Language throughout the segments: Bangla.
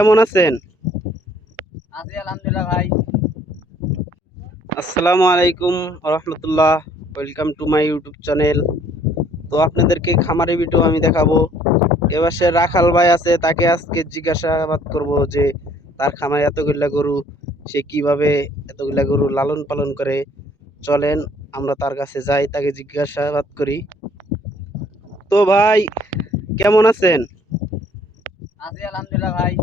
কেমন আছেন? আছি আলহামদুলিল্লাহ ভাই। আসসালামু আলাইকুম রহমতুল্লাহ। Welcome to my YouTube channel তো আপনাদেরকে খামারে ভিডিও আমি দেখাবো। এবার সে রাখাল ভাই আছে তাকে আজকে জিজ্ঞাসাবাদ করব যে তার খামারে এতগুলা গরু সে কীভাবে এতগুলা গরু লালন পালন করে? চলেন আমরা তার কাছে যাই তাকে জিজ্ঞাসাবাদ করি। তো ভাই কেমন আছেন? আছি আলহামদুলিল্লাহ ভাই।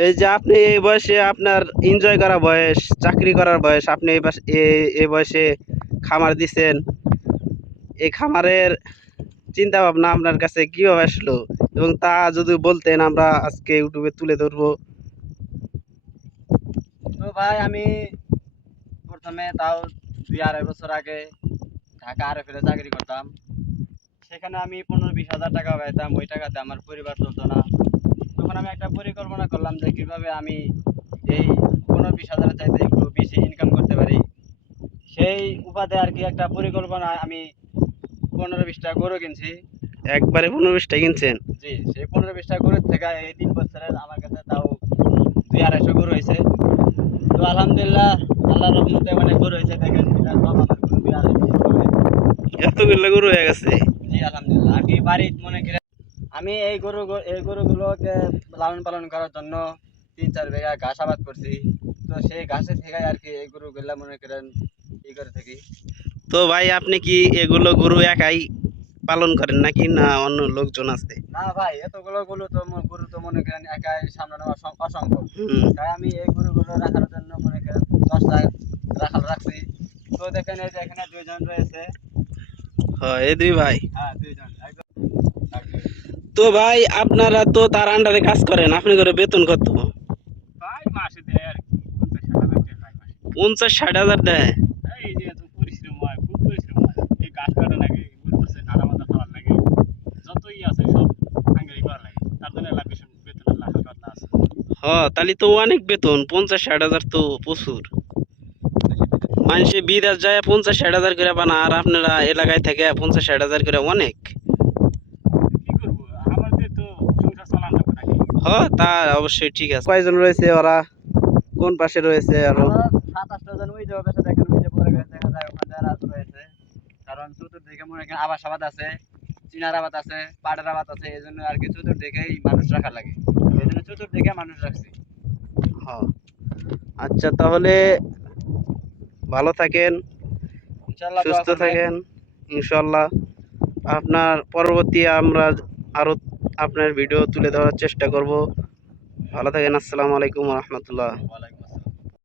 এই যে আপনি এই বয়সে আপনার এনজয় করা বয়স, চাকরি করার বয়স, আপনি এই এ- এই বয়সে খামার দিছেন, এই খামারের চিন্তা ভাবনা আপনার কাছে কীভাবে আসলো? এবং তা যদি বলতেন, আমরা আজকে ইউটিউবে তুলে ধরবো। তো ভাই, আমি প্রথমে তাও দুই আড়াই বছর আগে ঢাকা আর ফেলে চাকরি করতাম। সেখানে আমি পনেরো বিশ হাজার টাকা পাইতাম, ওই টাকাতে আমার পরিবার চলতো না। তখন আমি একটা পরিকল্পনা করলাম যে কীভাবে আমি এই পনেরো বিশ হাজারের চাইতে একটু বেশি ইনকাম করতে পারি। সেই উপাধে আর কি একটা পরিকল্পনা আমি পনেরো বিশটা গরু কিনছি। একবারে পনেরো বিশটা কিনছেন? জি সেই পনেরো বিশটা গরুর থেকে এই তিন বছরের আমার কাছে তাও দুই আড়াইশো গরু হয়েছে। তো আলহামদুলিল্লাহ আল্লাহ রহমতে অনেক গরু হয়েছে দেখেন। এতগুলো গরু হয়ে গেছে? জি আলহামদুলিল্লাহ। আর কি বাড়ির মনে আমি এই গরু এই গরুগুলোকে লালন পালন করার জন্য তিন চার বিঘা ঘাস আবাদ করছি। তো সেই ঘাসের থেকে আর কি এই গরুগুলা মনে করেন ই করে থাকি। তো ভাই আপনি কি এগুলো গরু একাই পালন করেন নাকি না অন্য লোকজন আছে? না ভাই এতগুলো গরু তো গরু তো মনে করেন একাই সামলানো অসম- অসম্ভব। তাই আমি এই গরুগুলো রাখার জন্য মনে করেন দশটা রাখাল রাখছি। তো দেখেন এই যে এখানে দুইজন রয়েছে। হয় এই দুই ভাই? হ্যাঁ দুইজন। তো ভাই আপনারা তো তার আন্ডারে কাজ করেন আপনি করে বেতন কত? ভাই মাসে দেয় আর কি পঞ্চাশ ষাট হাজার দেয় এই যে পরিশ্রম খুব পরিশ্রম এই গাছ কাটা লাগে গরু আছে নানা মাথা খাওয়ার লাগে। যতই আছে সব করা লাগে। তার জন্য বেতন বেতনের কথা আছে। হ তাহলে তো অনেক বেতন পঞ্চাশ ষাট হাজার তো প্রচুর। মানুষে বিদেশ যায় পঞ্চাশ ষাট হাজার করে বানা আর আপনারা এলাকায় থেকে পঞ্চাশ ষাট হাজার করে অনেক কি করব আমাদের তো সংসার চালান লাগবে নাকি হ তা অবশ্যই ঠিক আছে। কয়জন রয়েছে ওরা? কোন পাশে রয়েছে আরও? সাত আটটা জন ওই যে অবস্থা দেখেন ওই যে পরে দেখা যায় ওখানে যারা রয়েছে। কারণ চতুর্দিকে মনে করেন আবাস আবাদ আছে চিনার আবাদ আছে পাটের আবাদ আছে এই জন্য আর কি চতুর্দিকেই মানুষ রাখা লাগে। এই জন্য চতুর্দিকে মানুষ রাখছি। হ। আচ্ছা তাহলে ভালো থাকেন ইনশাল্লাহ সুস্থ থাকেন ইনশাল্লাহ আপনার পরবর্তী আমরা আপনার ভিডিও তুলে ধরার চেষ্টা করব। ভালো থাকেন আসসালামু আলাইকুম রহমতুল্লাহ।